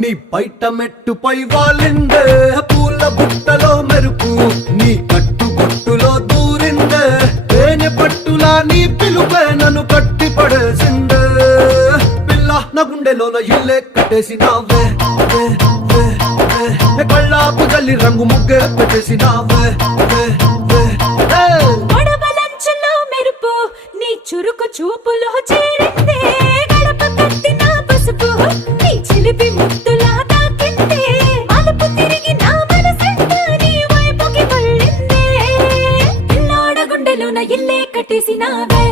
నీ బయట మెట్టుపై వాలిందే పూల బుట్టలో మెరుపు నీ కట్టు బొట్టులో దూరిందే తేనె పట్టులా నీ పిలుపే నన్ను కట్టి పడేసిందే పిల్ల నా గుండెలోన ఇల్లే కట్టేసినావే కళ్ళాపు గల్లి రంగు ముగ్గే పెట్టేసినావే చురుకు చూపులో చేరిందే గడప కట్టిన పసుపు నీ చిలిపి ముద్దులా తాకిందే అలుపు తిరిగి నా మనసంతా నీ వైపుకి మళ్ళిందే పిల్లోడ గుండెలోన ఇల్లే కట్టేసినావే